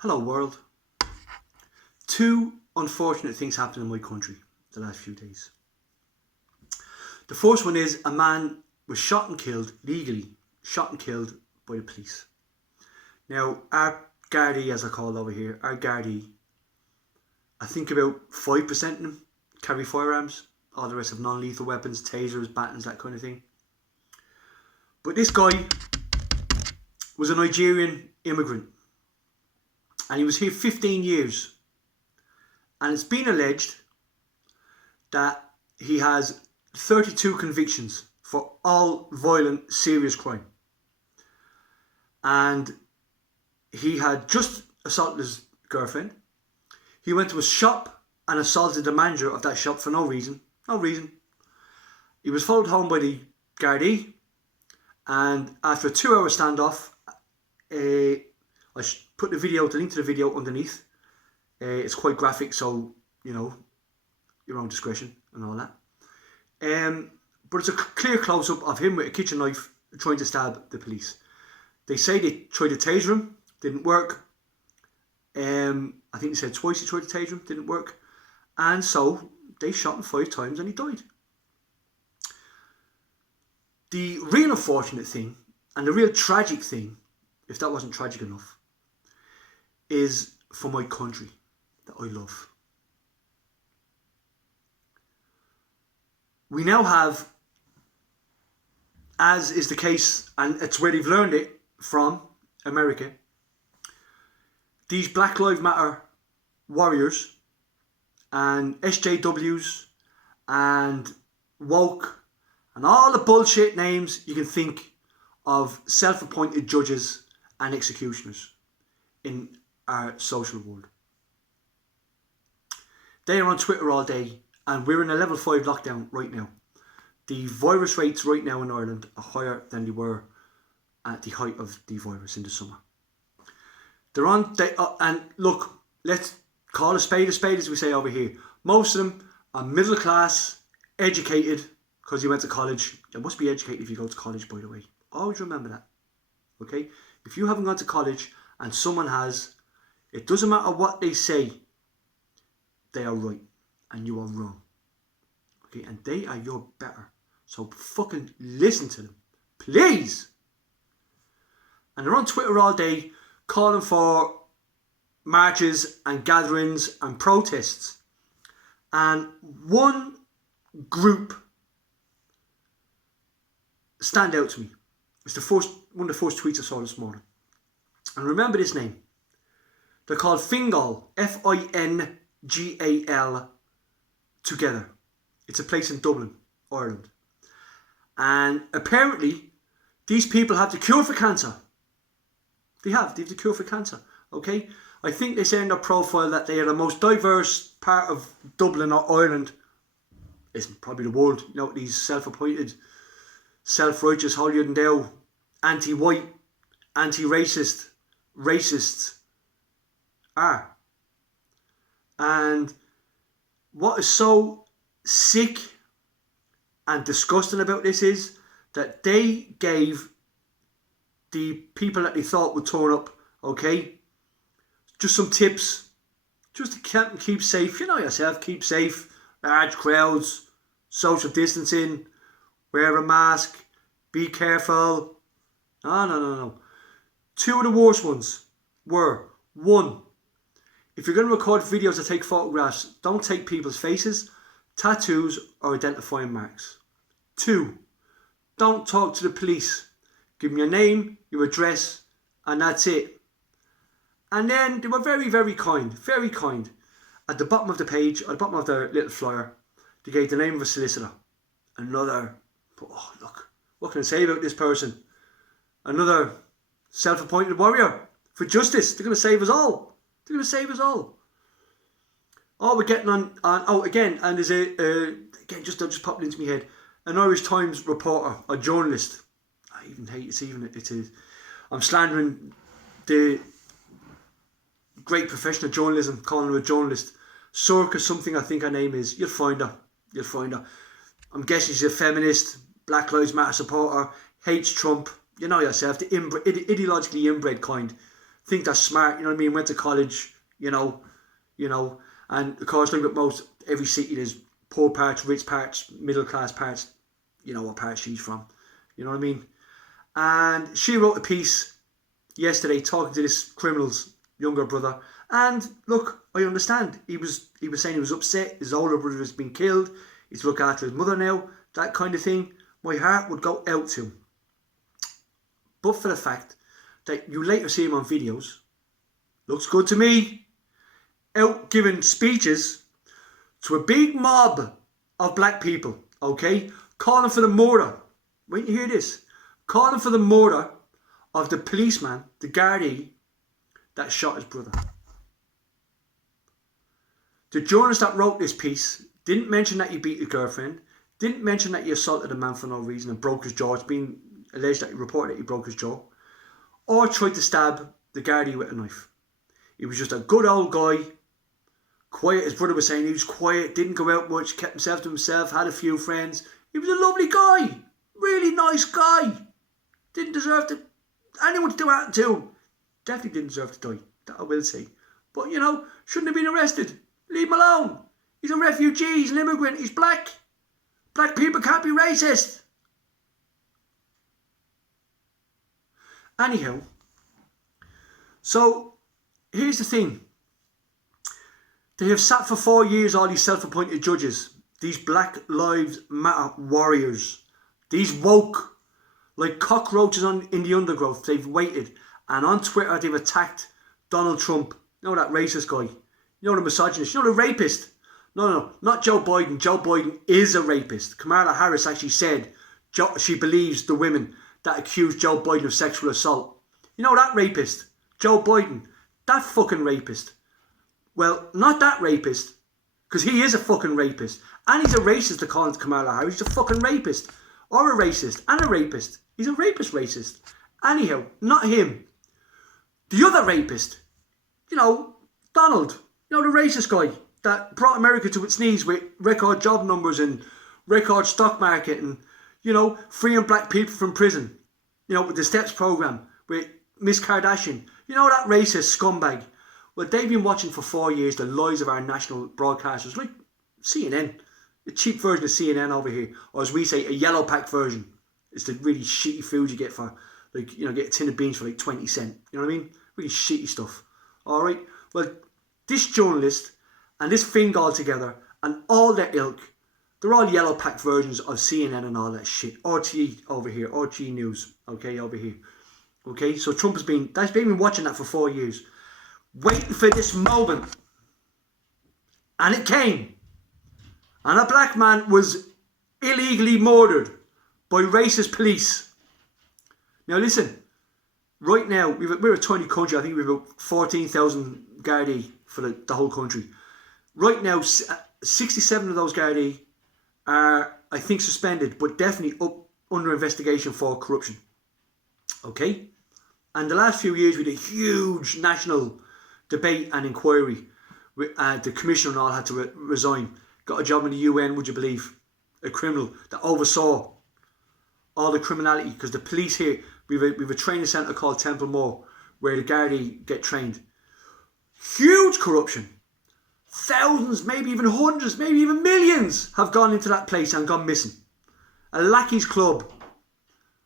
Hello world. Two unfortunate things happened in my country the last few days. The first one is a man was shot and killed, legally shot and killed by the police. Now our Gardaí, as I call over here, our Gardaí, I think about 5% of them carry firearms. All the rest have non-lethal weapons, tasers, batons, that kind of thing. But this guy was a Nigerian immigrant and he was here 15 years. And it's been alleged that he has 32 convictions for all violent, serious crime. And he had just assaulted his girlfriend. He went to a shop and assaulted the manager of that shop for no reason. No reason. He was followed home by the Gardaí. And after a 2-hour standoff, I should put the link to the video underneath. It's quite graphic, so, you know, your own discretion and all that. But it's a clear close-up of him with a kitchen knife trying to stab the police. They say they tried to taser him, didn't work. I think they said twice he tried to taser him, didn't work. And so they shot him 5 times and he died. The real unfortunate thing, and the real tragic thing, if that wasn't tragic enough, is for my country that I love. We now have, as is the case, and it's where they've learned it from, America, these Black Lives Matter warriors and SJWs and woke and all the bullshit names you can think of self-appointed judges and executioners in our social world. They are on Twitter all day, and we're in a level 5 lockdown right now. The virus rates right now in Ireland are higher than they were at the height of the virus in the summer. They're on, and look, let's call a spade as we say over here. Most of them are middle class, educated, because you went to college. You must be educated if you go to college, by the way. Always remember that. Okay? If you haven't gone to college and someone has, it doesn't matter what they say, they are right and you are wrong. Okay? And they are your better. So fucking listen to them. Please! And they're on Twitter all day calling for marches and gatherings and protests. And one group stand out to me. It's one of the first tweets I saw this morning. And remember this name. They're called Fingal, Fingal, together. It's a place in Dublin, Ireland. And apparently, these people have the cure for cancer. They have the cure for cancer, okay? I think they say in their profile that they are the most diverse part of Dublin or Ireland. It's probably the world, you know, these self-appointed, self-righteous, holier than thou, anti-white, anti-racist, racists are. And what is so sick and disgusting about this is that they gave the people that they thought would turn up, okay, just some tips, just to keep safe. You know yourself, keep safe, large crowds, social distancing, wear a mask, be careful. No. 2 of the worst ones were, 1, if you're going to record videos or take photographs, don't take people's faces, tattoos or identifying marks. 2, don't talk to the police. Give them your name, your address, and that's it. And then they were very, very kind, very kind. At the bottom of the page, at the bottom of their little flyer, they gave the name of a solicitor. Another, oh look, what can I say about this person? Another self-appointed warrior for justice. They're going to save us all. They're going to save us all. Oh, we're getting on again, and there's again, just popped into my head, an Irish Times reporter, a journalist. I even hate it is. I'm slandering the great professional journalism, calling her a journalist. Circus something, I think her name is. You'll find her. I'm guessing she's a feminist, Black Lives Matter supporter, hates Trump. You know yourself, the ideologically inbred kind think they're smart, you know what I mean, went to college, you know, and of course, like with most, every city there's poor parts, rich parts, middle class parts, you know what part she's from, you know what I mean? And she wrote a piece yesterday talking to this criminal's younger brother. And look, I understand. He was saying he was upset. His older brother has been killed. He's to look after his mother now. That kind of thing. My heart would go out to him. But for the fact that you later see him on videos, looks good to me, out giving speeches to a big mob of black people, okay, calling for the murder. Wait to hear this. Calling for the murder of the policeman, the Gardaí, that shot his brother. The journalist that wrote this piece didn't mention that he beat his girlfriend, didn't mention that he assaulted a man for no reason and broke his jaw. It's been alleged that he reported that he broke his jaw, or tried to stab the Gardaí with a knife. He was just a good old guy, quiet. His brother was saying he was quiet, didn't go out much, kept himself to himself, had a few friends. He was a lovely guy, really nice guy. Didn't deserve to anyone to do that to him. Definitely didn't deserve to die, that I will say. But you know, shouldn't have been arrested. Leave him alone. He's a refugee, he's an immigrant, he's black. Black people can't be racist. Anyhow, so here's the thing. They have sat for 4 years, all these self-appointed judges, these Black Lives Matter warriors, these woke, like cockroaches in the undergrowth. They've waited, and on Twitter they've attacked Donald Trump. You know that racist guy? You know the misogynist? You know the rapist? No, not Joe Biden. Joe Biden is a rapist. Kamala Harris actually said she believes the women that accused Joe Biden of sexual assault. You know that rapist? Joe Biden. That fucking rapist. Well, not that rapist, because he is a fucking rapist. And he's a racist, according to Kamala Harris. He's a fucking rapist. Or a racist. And a rapist. He's a rapist racist. Anyhow, not him. The other rapist. You know, Donald. You know, the racist guy that brought America to its knees with record job numbers and record stock market and, you know, freeing black people from prison. You know, with the STEPS program, with Miss Kardashian. You know that racist scumbag. Well, they've been watching for 4 years the lies of our national broadcasters, like CNN, the cheap version of CNN over here, or as we say, a yellow pack version. It's the really shitty food you get for, like, you know, get a tin of beans for like 20 cents. You know what I mean? Really shitty stuff. All right. Well, this journalist and this Fingal together and all their ilk, they're all yellow pack versions of CNN and all that shit. RTE over here, RTE News, okay, over here. Okay, so Trump they've been watching that for 4 years. Waiting for this moment. And it came. And a black man was illegally murdered by racist police. Now listen, right now, we're a tiny country. I think we've about 14,000 Gardaí for the whole country. Right now, 67 of those Gardaí are, I think, suspended, but definitely up under investigation for corruption. Okay? And the last few years, we had a huge national debate and inquiry. The commissioner and all had to resign. Got a job in the UN, would you believe? A criminal that oversaw all the criminality, because the police here, we've a training centre called Templemore where the Gardaí get trained. Huge corruption. Thousands, maybe even hundreds, maybe even millions have gone into that place and gone missing. A lackeys club.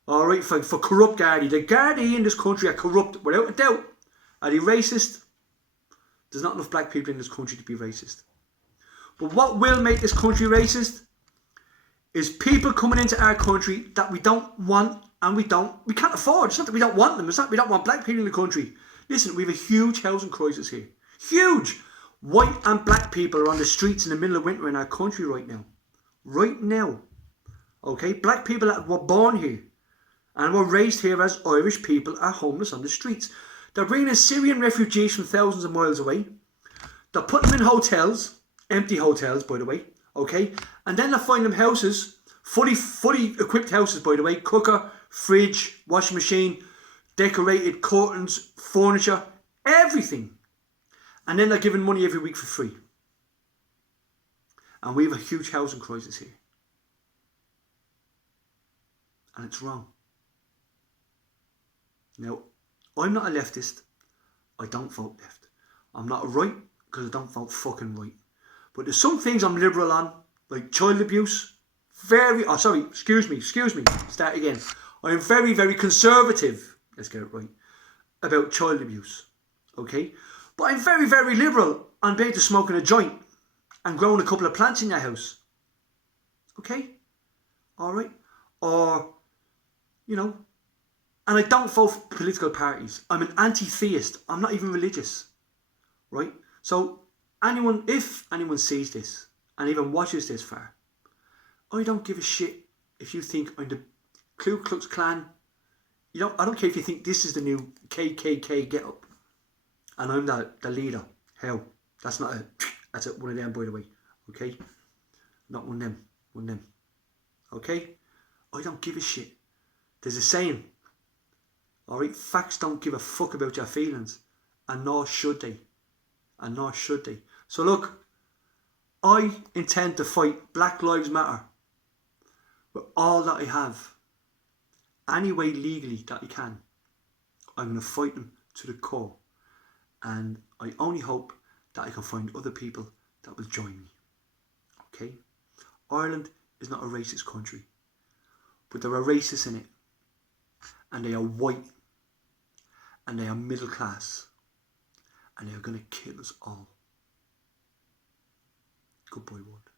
Alright, for corrupt Gardaí. The Gardaí in this country are corrupt, without a doubt. Are they racist? There's not enough black people in this country to be racist. But what will make this country racist is people coming into our country that we don't want and we can't afford. It's not that we don't want them. It's not that we don't want black people in the country. Listen, we have a huge housing crisis here. Huge. White and black people are on the streets in the middle of winter in our country right now. Right now. Okay? Black people that were born here and were raised here as Irish people are homeless on the streets. They're bringing in Syrian refugees from thousands of miles away. They're putting them in hotels, empty hotels, by the way, okay? And then they find them houses, fully equipped houses, by the way, cooker, fridge, washing machine, decorated curtains, furniture, everything. And then they're giving money every week for free. And we have a huge housing crisis here. And it's wrong. Now, I'm not a leftist. I don't vote left. I'm not right because I don't vote fucking right. But there's some things I'm liberal on, like child abuse. Excuse me. Start again. I am very, very conservative. Let's get it right. About child abuse. Okay? But I'm very, very liberal on being to smoking a joint and growing a couple of plants in your house. Okay? Alright? Or, you know, and I don't vote for political parties. I'm an anti-theist. I'm not even religious. Right? So, if anyone sees this and even watches this far, I don't give a shit if you think I'm the Ku Klux Klan. I don't care if you think this is the new KKK get up and I'm the leader. Hell, that's one of them, by the way. Okay? Not one of them. Okay? I don't give a shit. There's a saying. Alright? Facts don't give a fuck about your feelings. And nor should they. So look, I intend to fight Black Lives Matter with all that I have. Any way legally that I can. I'm going to fight them to the core. And I only hope that I can find other people that will join me. Okay? Ireland is not a racist country. But there are racists in it. And they are white. And they are middle class. And they are going to kill us all. Good boy, Ward.